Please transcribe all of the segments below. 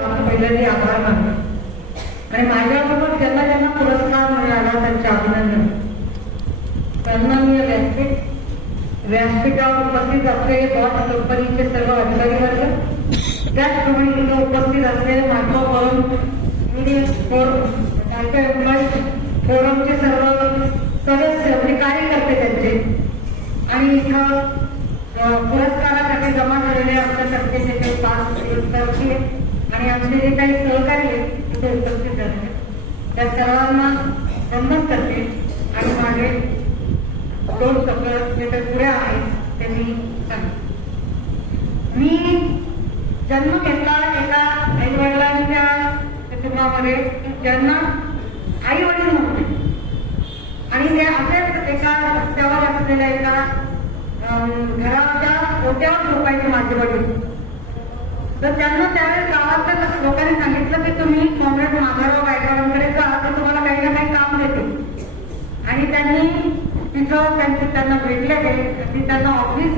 पहिल्यांदा आभार मानतो आणि माझ्याबरोबर ज्यांना ज्यांना पुरस्कार मिळाला त्यांचे अभिनंदन. सन्माननीय व्यासपीठ व्यासपीठावर उपस्थित असलेले बॉट कंपनीचे सर्व अधिकारी वर्ग त्याचप्रमाणे इथे उपस्थित असलेले Madhav forum Indian forum Mumbai फोरमचे सर्व सदस्य म्हणजे कार्यकर्ते त्यांचे आणि इथं अ, पुरस्कारासाठी जमा झालेले आमच्या संस्थेचे काही पाच पुरस्कारची आणि आमचे जे काही सहकारी आहेत इथे उपस्थित झाले त्या सर्वांना वंदन करते आणि माझे दोन शब्द जे काही पुढे आहेत ते मी सांगते मी जन्म घेतला एका आई वडिलांच्या कुटुंबामध्ये. ज्यांना आई वडील नव्हते. आणि ते असेच एका रस्त्यावर असलेल्या एका अं, घराच्या ओट्यावर झोपायचे माझे वडील. तर त्यांना त्यावेळेस गावातल्या लोकांनी सांगितलं की तुम्ही काँग्रेस माधवराव गायकवाडांकडे जा तर तुम्हाला काही ना काही काम देते आणि त्यांनी तिथं त्यांचे त्यांना भेटले गेले त्यांना ऑफिस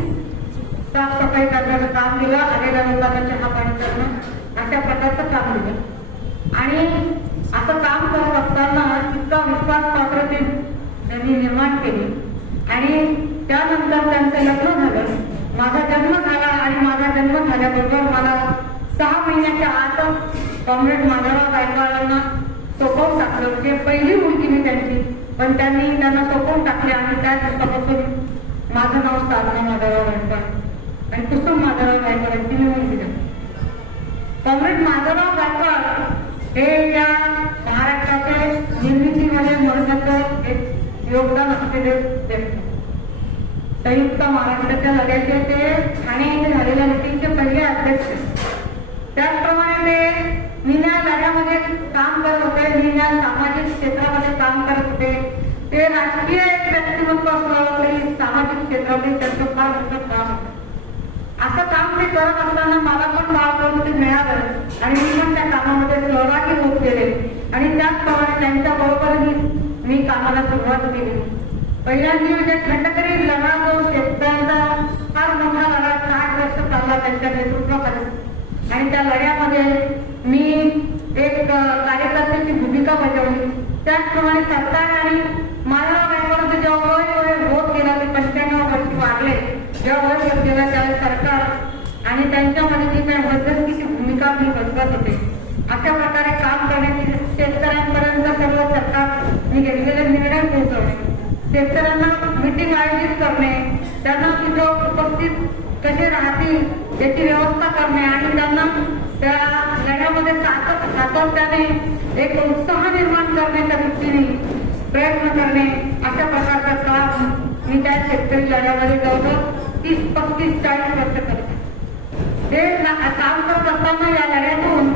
साफसफाई करण्याचं काम दिलं. आलेल्या लोकांना चहा पाणी करणं अशा प्रकारचं काम दिलं. आणि असं काम करत असताना तितका विश्वास पात्रते त्यांनी निर्माण केली. आणि त्यानंतर त्यांचं लग्न झालं. माझा जन्म झाला आणि माझा जन्म झाल्याबरोबर मला सहा महिन्याच्या आत कॉम्रेड माधवराव गायकवाडांना सोपवून टाकलं. म्हणजे पहिली मुलगी मी त्यांची. पण त्यांनी त्यांना सोपवून टाकले आणि त्या दिवसापासून माझं नाव साधना माधवराव गायकवाड. आणि कुसुम माधवराव गायकवाडांची मी मुलगी झाली. काँग्रेस माधवराव गायकवाड हे या महाराष्ट्राच्या निर्मितीमध्ये महत्वाचं एक योगदान असलेले व्यक्ती. संयुक्त महाराष्ट्राच्या लढ्याचे ते ठाणे येथे झालेल्या मिटिंगचे पहिले अध्यक्ष. त्याचप्रमाणे ते निन्या लढ्यामध्ये काम करत होते निन्या सामाजिक क्षेत्रामध्ये काम करत होते. ते राजकीय एक व्यक्तिमत्व असलं तरी सामाजिक क्षेत्रामध्ये त्यांचं फार मोठं काम होतं. असं काम ते करत असताना मला पण बाळाप्रवृत्ती मिळालं आणि मी पण त्या कामामध्ये सहभागी होत गेले. आणि त्याचप्रमाणे त्यांच्या बरोबरही मी कामाला सुरुवात केली. पहिल्यांदा म्हणजे खंडकरी लढा जो शेतकऱ्यांचा फार मोठा लढा साठ वर्ष चालला त्यांच्या नेतृत्वाखाली. आणि त्या लढ्यामध्ये मी एक कार्यकर्त्याची भूमिका बजावली. त्याचप्रमाणे सरकार आणि मला गायकवाडाचं जेव्हा वय वय होत गेला ते पंच्याण्णव वर्षी वाढले. जेव्हा वय होत गेला त्यावेळेस सरकार आणि त्यांच्यामध्ये जी काही मध्यस्थीची भूमिका मी बजवत होते. अशा प्रकारे काम करण्याची शेतकऱ्यांपर्यंत सर्व सरकार मी घेतलेले निर्णय पोहोचवणे शेतकऱ्यांना मिटिंग आयोजित करणे त्यांना तिथं उपस्थित कसे राहतील याची व्यवस्था करणे आणि त्यांना त्या लढ्यामध्ये सातत सातत्याने एक उत्साह निर्माण करण्याच्या दृष्टीने प्रयत्न करणे अशा प्रकारचा काम मी त्या शेतकरी लढ्यामध्ये जवळजवळ तीस पस्तीस चाळीस वर्ष करते हे काम करत असताना या लढ्यातून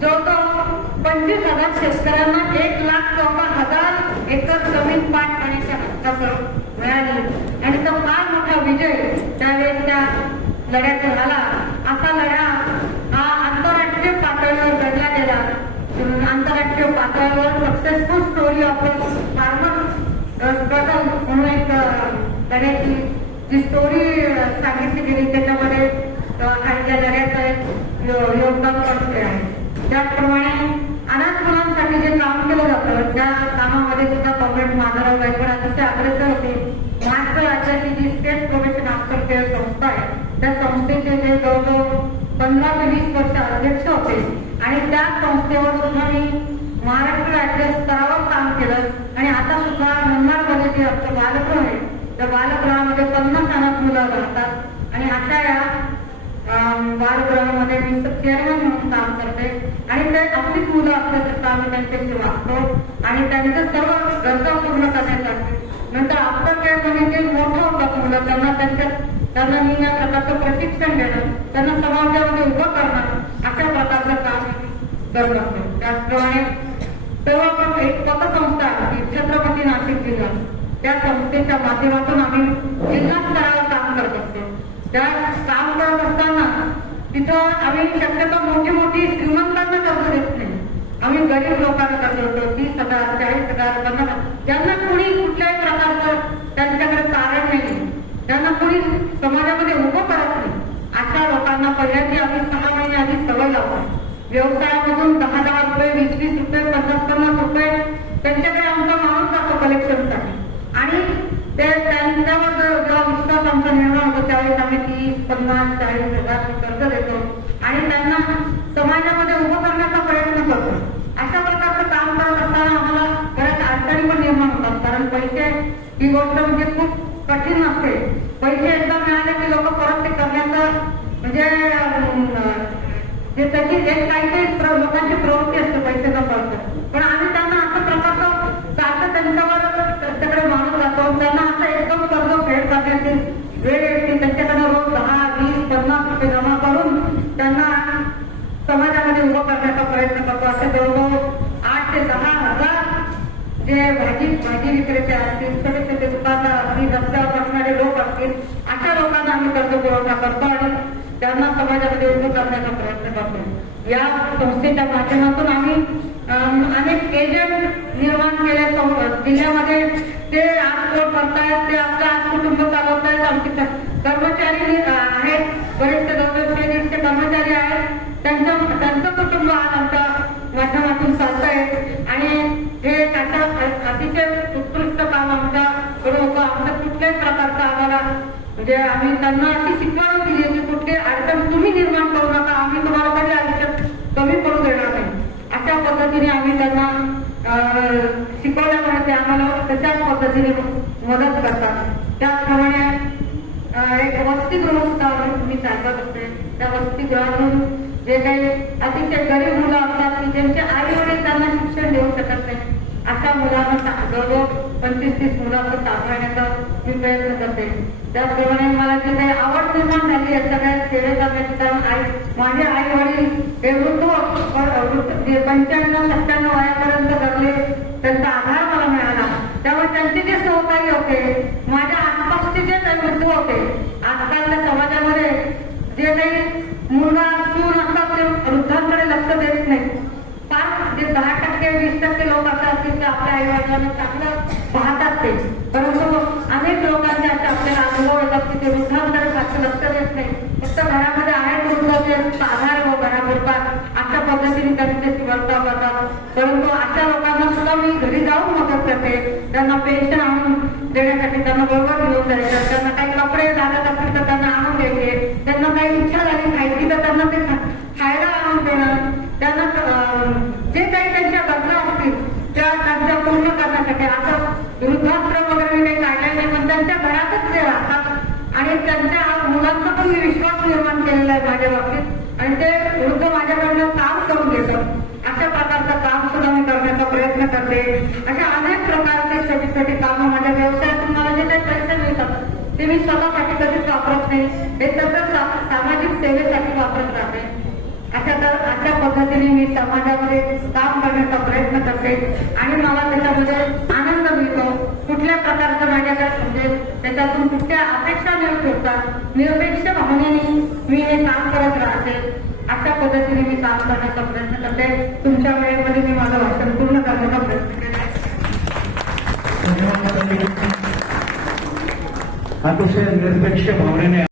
जवळजवळ पंचवीस हजार शेतकऱ्यांना एक लाख चौदा हजार एकर जमीन पाठ करण्याच्या हक्कासह मिळाली आणि तो फार मोठा विजय त्यावेळेस त्या लढ्यात झाला असा लढा हा आंतरराष्ट्रीय पातळीवर घडला गेला. आंतरराष्ट्रीय पातळीवर successful story of farmer struggle म्हणून एक लढ्याची जी स्टोरी सांगितली गेली त्याच्यामध्ये आणि त्या लढ्याचं एक योगदान करते आहे. त्याचप्रमाणे अनंत मुलांसाठी जे काम केलं जातं त्या कामामध्ये सुद्धा काँग्रेस माधवराव गायकवाड अतिशय अग्रेसर होते. महाराष्ट्र राज्याची जी स्टेट प्रोफेशन आफ्टर केअर संस्था आहे त्या संस्थेचे जे जवळजवळ पंधरा ते वीस वर्ष अध्यक्ष होते. आणि त्या संस्थेवर सुद्धा मी महाराष्ट्र राज्य स्तरावर काम केलं. आणि आता सुद्धा मनमाडमध्ये जे आमचं बालगृह आहे. त्या बालगृहामध्ये पन्नास अनाथ मुलं राहतात. आणि अशा या बालगृहामध्ये मी चेअरमन म्हणून काम करते. आणि ते आपली मुलं असल्याचं आम्ही त्यांच्याशी वागतो आणि त्यांच्या सर्व गरजा पूर्ण करण्यासाठी नंतर आपलं केअर म्हणजे मोठं होतात मुलं. त्यांना त्यांच्या त्यांना मी या प्रकारचं प्रशिक्षण देणं त्यांना समाजामध्ये उभं करणं अशा प्रकारचं काम करत असतो. त्याचप्रमाणे तेव्हा पण एक पतसंस्था आहे, छत्रपती नाशिक जिल्हा. त्या संस्थेच्या माध्यमातून आम्ही जिल्हा स्तरावर काम करत असतो. त्या काम करत असताना तिथं आम्ही शक्यतो मोठी मोठी श्रीमंतांना कर्ज देत नाही. आम्ही गरीब लोकांना कर्ज होतो तीस हजार चाळीस हजार पन्नास हजार. ज्यांना कुणी कुठल्याही प्रकारचं त्यांच्याकडे कारण नाही. त्यांना कुणी समाजामध्ये उभं करत नाही. अशा लोकांना पहिल्यांदा आम्ही सहा महिने आधी सवय लावतो व्यवसायामधून दहा दहा रुपये वीस वीस रुपये पन्नास पन्नास रुपये त्यांच्याकडे आमचा माणूस जातो कलेक्शनसाठी आणि ते त्यांच्यावर जेव्हा विश्वास आमचा आम्ही तीस पन्नास चाळीस हजार कर्ज देतो. आणि त्यांना समाजामध्ये उभं करण्याचा प्रयत्न करतो. अशा प्रकारचं काम करत असताना आम्हाला बऱ्याच अडचणी पण निर्माण होतात. कारण पैसे ही गोष्ट म्हणजे खूप कठीण असते. पैसे एकदा मिळाले की लोक परत ते करण्याचं म्हणजे अं, जे त्याची एक काही काही प्र- लोकांची प्रवृत्ती असते पैशाचा खर्च पण आम्ही त्यांना असं प्रकारचं सारखं त्यांच्यावर त्यांच्याकडे माणूस जातो त्यांना असं एकदम कर्ज फेड करण्याची वेळ येते त्यांच्याकडे रोज दहा वीस पन्नास रुपये जमा करून त्यांना समाजामध्ये उभं करण्याचा प्रयत्न करतो. असे जवळजवळ आठ ते दहा हजार जे भाजी भाजी विक्रेते असतील छोटे छोटे दुकानदार असतील रस्त्यावर बसणारे लोक असतील अशा लोकांना आम्ही कर्ज पुरवठा करतो आणि त्यांना समाजामध्ये उभं करण्याचा प्रयत्न करतो. या संस्थेच्या माध्यमातून आम्ही अनेक एजंट निर्माण केले जिल्ह्यामध्ये. ते आज कोण करतायत ते आपलं आज कुटुंब चालवतायत. आमचे कर्मचारी आहेत. बरेचसे म्हणजे आम्ही त्यांना अशी शिकवण दिली की कुठली अडचण तुम्ही निर्माण करू नका आम्ही तुम्हाला कधी आयुष्यात कमी पडू देणार नाही. अशा पद्धतीने आम्ही त्यांना शिकवल्यामुळे ते आम्हाला त्याच्याच पद्धतीने मदत करतात. त्याचप्रमाणे एक वसतिगृह सुद्धा मी सांगत असते. त्या वसतिगृहातून जे काही अतिशय गरीब मुलं असतात की ज्यांचे आई वडील त्यांना शिक्षण देऊ शकत नाही अशा मुलांना जवळजवळ पंचवीस तीस मुलांना सांभाळण्याचा मी प्रयत्न करते. त्याचप्रमाणे मला जे काही आवड निर्माण झाली या सगळ्या सेवे करण्याची कारण आई माझे आई वडील हे वृद्ध जे पंच्याण्णव सत्त्याण्णव वयापर्यंत जगले त्यांचा आधार मला मिळाला. त्यामुळे त्यांचे जे सहकारी होते माझ्या आसपासचे जे काही वृद्ध होते आजकालच्या समाजामध्ये जे काही मुलगा सून असतात ते वृद्धांकडे लक्ष देत नाही फार जे दहा टक्के वीस टक्के लोक आपल्या आई वडिलांना चांगलं पाहतात ते. परंतु अनेक लोकांचे असे आपल्याला अनुभव येतात की ते वृद्धांकडे फारसं लक्ष देत नाही. फक्त घरामध्ये आहेत वृद्ध आधार व घरापुरता अशा पद्धतीने त्यांनी ते वर्ताव करतात परंतु अशा लोकांना सुद्धा मी घरी जाऊन मदत करते. त्यांना पेन्शन आणून देण्यासाठी त्यांना बरोबर घेऊन जायचं. त्यांना काही कपडे लागत असतील तर त्यांना आणून द्यायचे त्यांना काही इच्छा झाली खायची तर त्यांना ते खा- खायला आणून देणं त्यांना अं, जे काही त्यांच्या गरजा असतील त्या त्यांच्या पूर्ण करण्यासाठी आता वृद्धाश्रम वगैरे मी काही काढले नाही पण त्यांच्या घरातच ते राहतात आणि त्यांच्या मुलांचा पण मी विश्वास निर्माण केलेला आहे माझ्या बाबतीत आणि ते वृद्ध माझ्याकडनं काम करून घेतात अशा प्रकारचं काम सुद्धा मी करण्याचा प्रयत्न करते. अशा अनेक प्रकारचे छोटी छोटी कामं माझ्या व्यवसायातून मला जे काही पैसे मिळतात ते मी स्वतःसाठी कधीच वापरत नाही. हे सतत सामाजिक सेवेसाठी वापरत राहते. अशा तर अशा पद्धतीने मी समाजामध्ये काम करण्याचा प्रयत्न करते आणि मला त्याच्यामध्ये आनंद मिळतो. कुठल्या प्रकारचं माझ्याकडे म्हणजे त्याच्यातून कुठल्या अपेक्षा न ठेवता निरपेक्ष भावनेने मी हे काम करत राहते. अशा पद्धतीने मी काम करण्याचा प्रयत्न करते. तुमच्या वेळेमध्ये मी माझं भाषण पूर्ण करण्याचा प्रयत्न केला अतिशय निरपेक्ष भावनेने